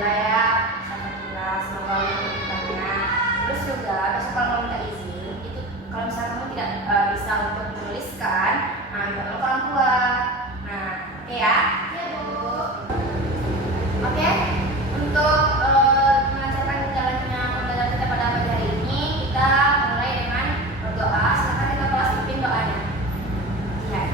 Alhamdulillah ya, alhamdulillah, semoga Allah memberkatinya. Terus juga besok kalau mau minta izin, itu kalau misalnya kamu tidak bisa untuk menuliskan, minta tolong ke orang tua. Nah, oke ya? Iya Bu. Oke, untuk melancarkan jalannya pembelajaran kita pada pagi hari ini, kita mulai dengan berdoa. Silakan kita kelas pimpin doanya. Lihat.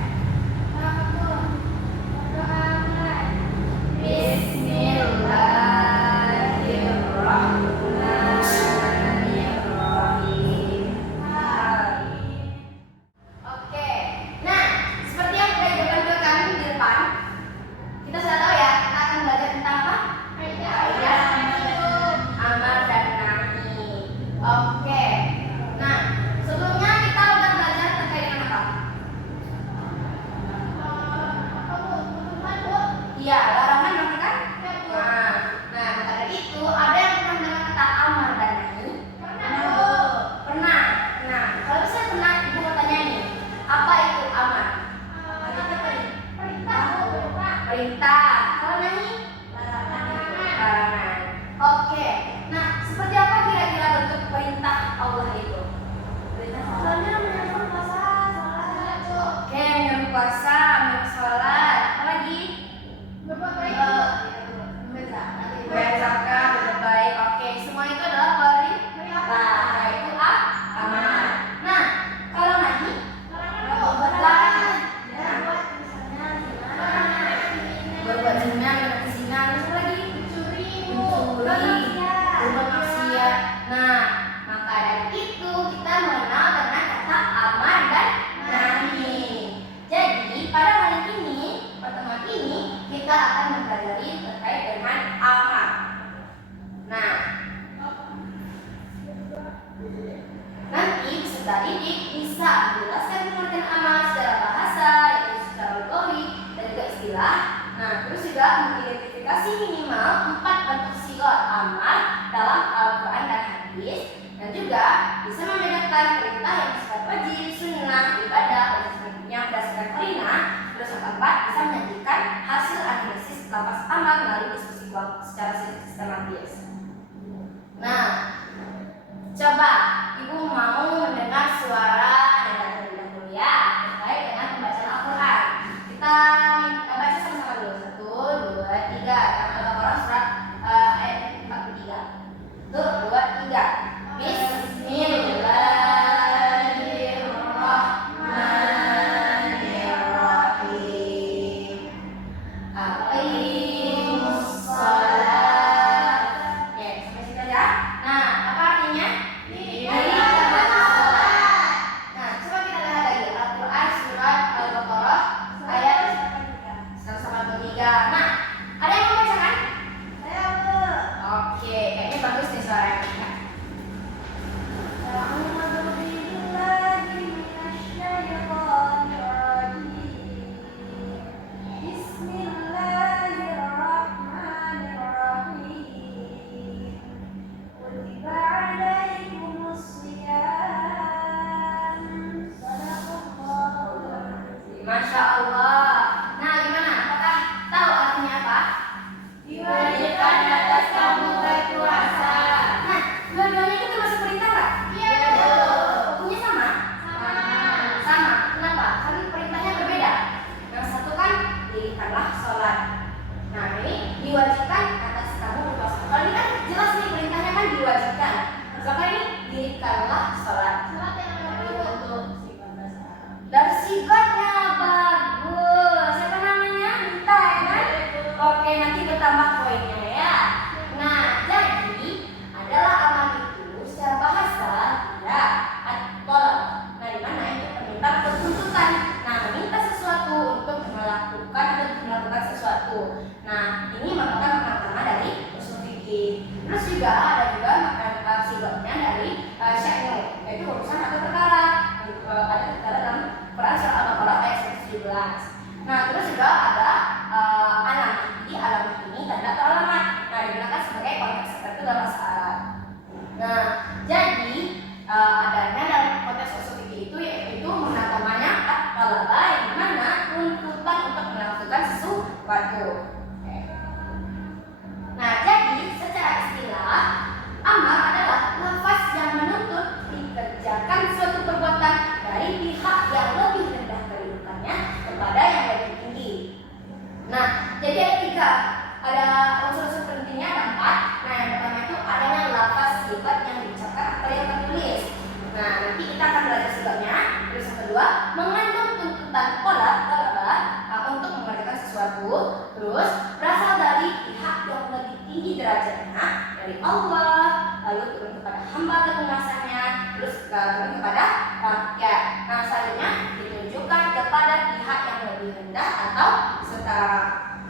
Iya, larangan berarti kan? Nah, maka dari itu ada yang pernah mendengar kata amar dan nahi? Pernah. Nah, kalau misalnya pernah, ibu mau tanya nih, apa itu amar? Perintah. Kalau nahi? Larangan. Oke. Nah, seperti apa kira-kira bentuk perintah Allah itu? Menyambut puasa, menyambut sholat, apa lagi? Bayar zakat, berbuat baik. Oke, semua itu adalah perintah. Yaitu amar. Nah, kalau nahi, larangan. Berbuat zina, berbuat zina, terus apa lagi? Mencuri, berbuat maksiat. Nah, maka dari itu kita mengenal dengan kata amar dan nahi. Jadi pada hari ini, pertemuan ini kita akan mempelajari terkait dengan amar. Nah, nanti peserta didik bisa menjelaskan pengertian amar secara bahasa, yaitu secara lughawi dan juga istilah. Nah, terus juga mengidentifikasi minimal 4 bentuk sigot amar dalam Al-Quran dan hadis, dan juga bisa membedakan perintah yang bersifat wajib, sunnah, ibadah, dan selanjutnya berdasarkan qarinah. Terus yang keempat, bisa menyajikan hasil analisis lafaz amar melalui diskusi kelompok secara sistematis. Nah, coba ibu mau mendengar suara yang terlebih dahulu ya terkait dengan pembacaan Al-Quran. Kita baca sama-sama dulu. 1, 2, 3. Al-Baqarah surat ayat 43. 1, 2, 3. Bismillah. Masya Allah. Nah, gimana? Apakah tahu artinya apa? Diwajibkan atas kamu berpuasa. Nah, dua-duanya itu termasuk perintah nggak? Iya. Hukumnya sama? Sama. Kenapa? Karena perintahnya berbeda. Yang satu kan dirikanlah sholat. Nah, ini diwajibkan atas kamu berpuasa. Kalau ini kan jelas nih perintahnya kan diwajibkan. Maka ini dirikanlah sholat. Dari sifatnya bagus. Siapa namanya? Minta ya kan? Oke, nanti bertambah poinnya ya. Nah, jadi adalah amal itu secara bahasa ya at-tolab. Nah, di mana itu permintaan atau tuntutan. Nah, meminta sesuatu untuk melakukan atau melakukan sesuatu. Nah, ini merupakan makna utama dari usul fikih. Terus juga ada juga makna sifatnya dari sya'nu, yaitu urusan atau perkara. Ada perkara dalam Quran surah Al-Baqarah ayat 117. Nah, terus juga ada alamat. Jadi alamat ini tanda atau alamat. Nah, digunakan sebagai konteks tertentu dalam bahasa Arab. Nah, jadi adanya dalam konteks usul fikih itu yaitu mengagamanya at-talaba, yang mana tuntutan untuk melakukan sesuatu. Nah, jadi derajatnya dari Allah, lalu turun kepada hamba penguasanya, terus turun kepada rakyat. Nah, selanjutnya ditunjukkan kepada pihak yang lebih rendah atau setara.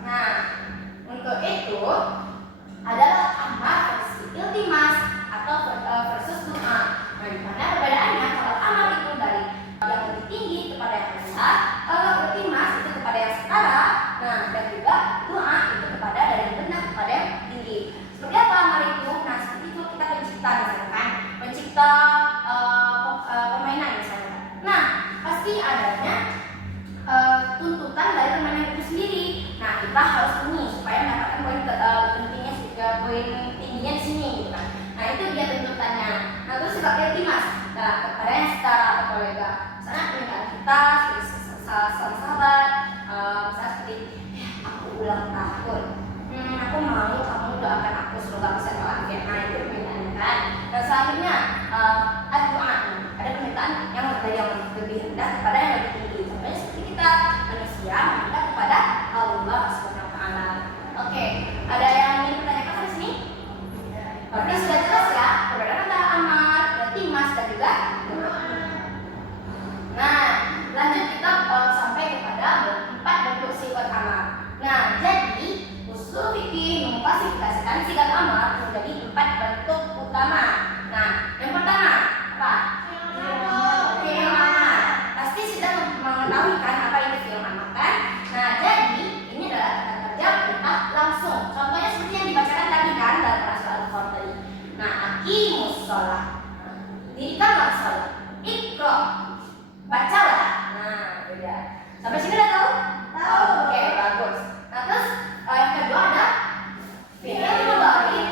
Nah, untuk itu adalah amar versi iltimas atau versus doa. Nah, di mana perbedaannya? Kalau amar itu dari yang lebih tinggi kepada yang rendah, kalau iltimas itu kepada yang setara. Nah, dan juga doa itu kepada dari yang rendah kepada yang tinggi. Seperti apa amar itu? Nah, seperti itu kita pencipta misalkan, pencipta permainan misalnya. Nah, pasti adanya tuntutan dari permainan itu sendiri. Nah, kita harus ini supaya mendapatkan poin pentingnya, poin tingginya di sini, gitu kan. Nah, itu dia tuntutannya. Nah, terus juga iltimas. Nah, kepada yang setara atau kolega. Misalnya permintaan kita sebagai sahabat, misalnya seperti aku ulang tahun. Aku mau kamu doakan aku semoga bisa doakan. Nah, itu permintaannya kan. Dan selanjutnya doa. Ada permintaan yang dari yang lebih rendah kepada yang lebih tinggi. Contohnya seperti kita manusia meminta kepada Allah Subhanahu wa taala. Oke, ada yang ingin bertanyakan di sini? Berarti sudah jelas ya perbedaan antara amar, iltimas dan juga doa. Nah, lanjut kita sampai kepada 4 bentuk sifat amar. Nah, jadi usul fikih mengklasifikasikan sifat amar menjadi 4 bentuk utama. Nah, yang pertama apa? Fi'il amar. Pasti sudah mengetahui kan apa itu fi'il amar kan? Nah, jadi ini adalah kata kerja perintah langsung. Contohnya seperti yang dibacakan tadi kan dalam surah Al-Fatihah. Nah, aqimus shalah. Dirikanlah salat. Iqra. Bacalah. Nah, beda. Sampai sini udah tahu? Tahu. Oke, bagus. Nah, terus yang kedua ada fi'il mudhari.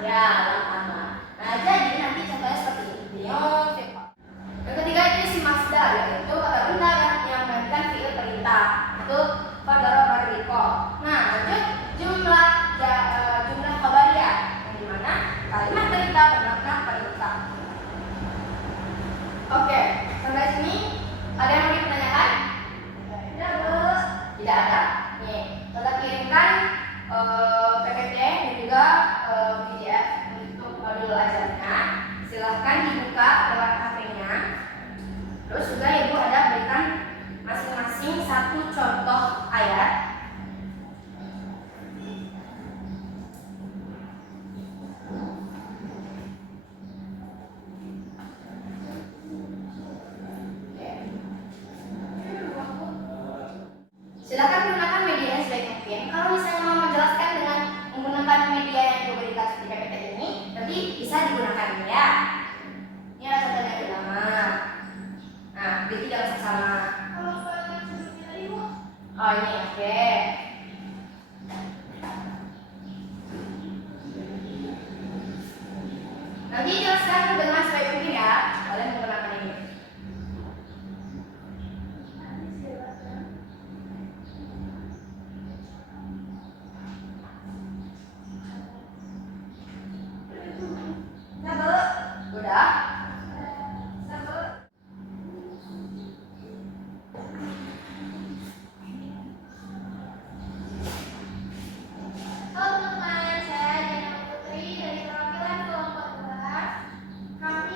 Ya, lama. Nah, jadi nanti contohnya seperti ini. Yang ketiga itu si masdar, yaitu kata benda yang menggantikan fi'il perintah. Itu fadaraba riqa. Nah, lanjut jumlah khabariyah, yang dimana kalimat perintah bermakna perintah. Oke, sampai sini ada yang mau ditanyakan? Tidak, Bu. Tidak ada. Nih, kita kirimkan PPT dan juga PDF untuk modul ajarnya. Silahkan dibuka lewat HP-nya. Terus juga Ibu ada berikan masing-masing satu contoh ayat. Silakan gunakan media yang sebaik mungkin. Kalau misalnya mau menjelaskan dengan menggunakan media yang Ibu berikan seperti PPT ini, nanti bisa digunakan ya. Ini adalah contohnya ulama. Nah, jadi jangan sama. Oh, ini oke. Nanti jelaskan dengan sebaik mungkin ya. Kalian menggunakan ini. Udah? Halo teman-teman, saya Diana Putri dari perwakilan kelompok 2. Kami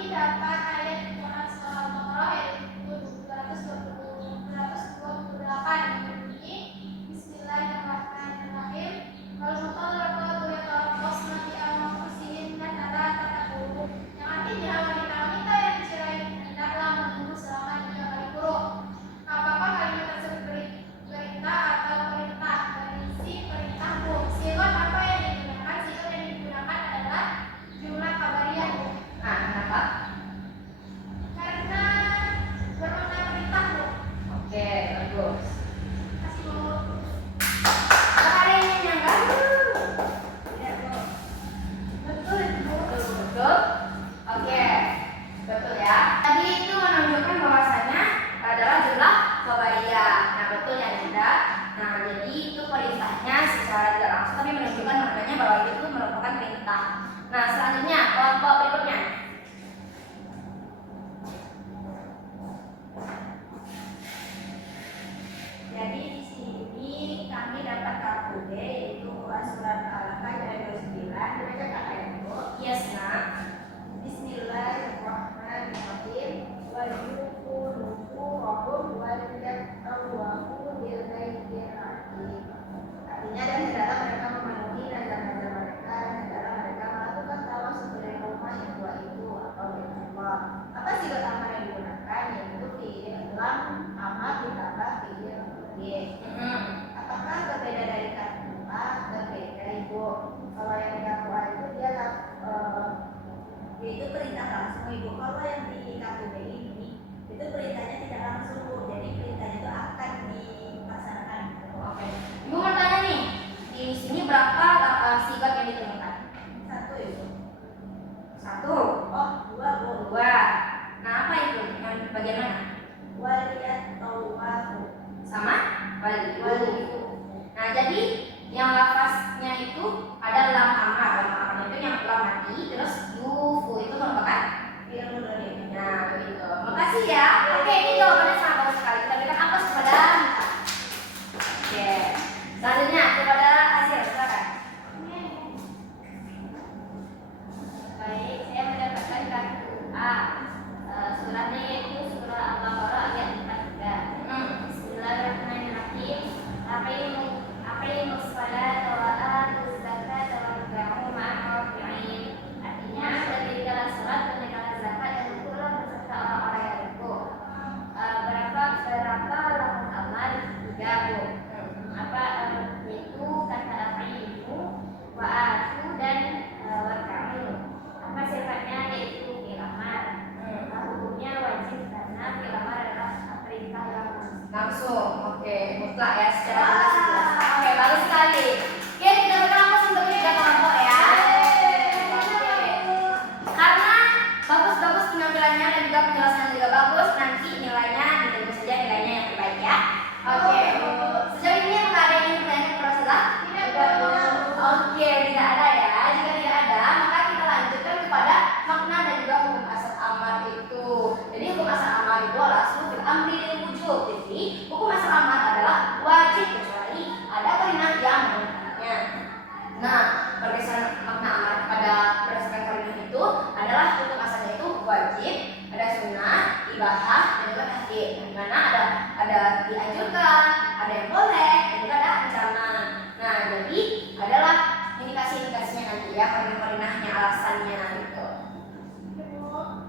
ya korinahnya alasannya gitu.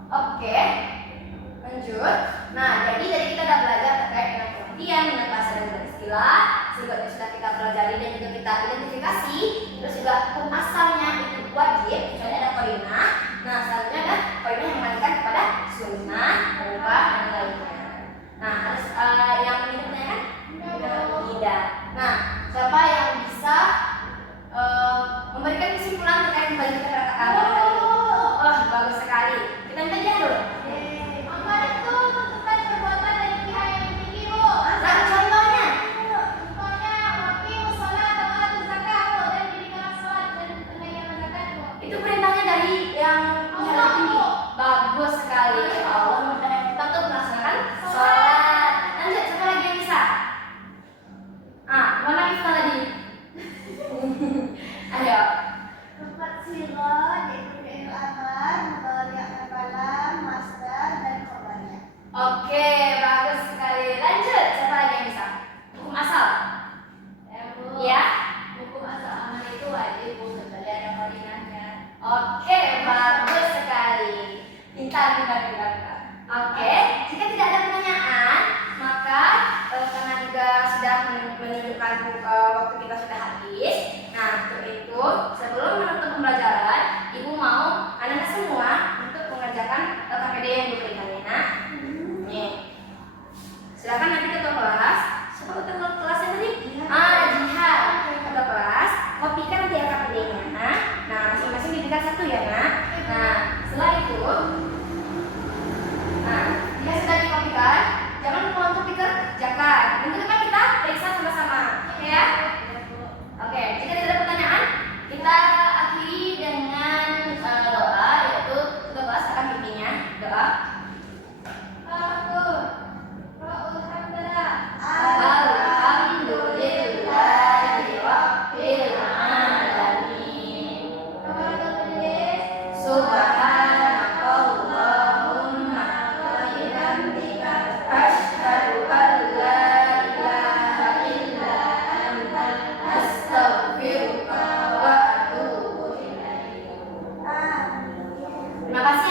Oke, lanjut. Nah, jadi tadi kita udah belajar terkait dengan pengertian, dengan bahasa dan beristilah, juga sudah kita pelajari dan juga kita identifikasi. Terus juga hukum asalnya itu wajib, kecuali ada korinah. Nah, selanjutnya ada korinah yang mengalihkan kepada sunnah, mubah dan lainnya. Nah, harus yang ini pertanyaan? Tidak. Nah, siapa yang bisa memberikan kesimpulan terkait kembali ke kata-kata Wah, bagus sekali. Kita minta dia dulu. Amal itu menentukan perbuatan dari pihak yang tinggi, Bu. Nah, contohnya? Contohnya, waqimus shalah atau atu zakat, Bu, dan dirikanlah salat dan tunaikanlah zakat, Bu. Itu perintahnya dari yang pihak yang tinggi. Bagus sekali. Allah memperintahkan kita untuk melaksanakan sholat. Lanjut, siapa lagi yang bisa? Mana kita tadi? Ayo. Empat silah, yaitu fi'il amar, mudhari' hafalan, masdar, dan khobarnya. Oke, bagus sekali. Lanjut, siapa lagi yang bisa? Hukum asal. Bu. Ya. Hukum asal amal itu wajib, Bu, kecuali ada korinahnya. Oke, bagus sekali. Pintar. Oke, jika tidak ada pertanyaan, maka karena juga sudah menunjukkan waktu kita sudah habis. Nah, untuk itu sebelum menutup pembelajaran, Ibu mau anak-anak semua untuk mengerjakan KPD yang diberikan ya. Nah, nih. Silakan nanti ketua kelas. Siapa ketua kelasnya tadi? Jihad. Ketua kelas, kopikan nanti ya KPD-nya. Nah, masing-masing diberikan satu ya, Nak. Nah, setelah itu jika sudah dikopikan, jangan lupa untuk dikerjakan. Minggu depan kita periksa sama-sama, oke ya? Oke, jika tidak ada pertanyaan, kita akhiri dengan doa, yaitu kita bahas akan pimpinnya. Doa. Alhamdulillahi Rabbil Alamin. Subhanakallahumma wa bihamdika asyhadu an la ilaha illa anta astaghfiruka wa atubu ilaik. Terima kasih.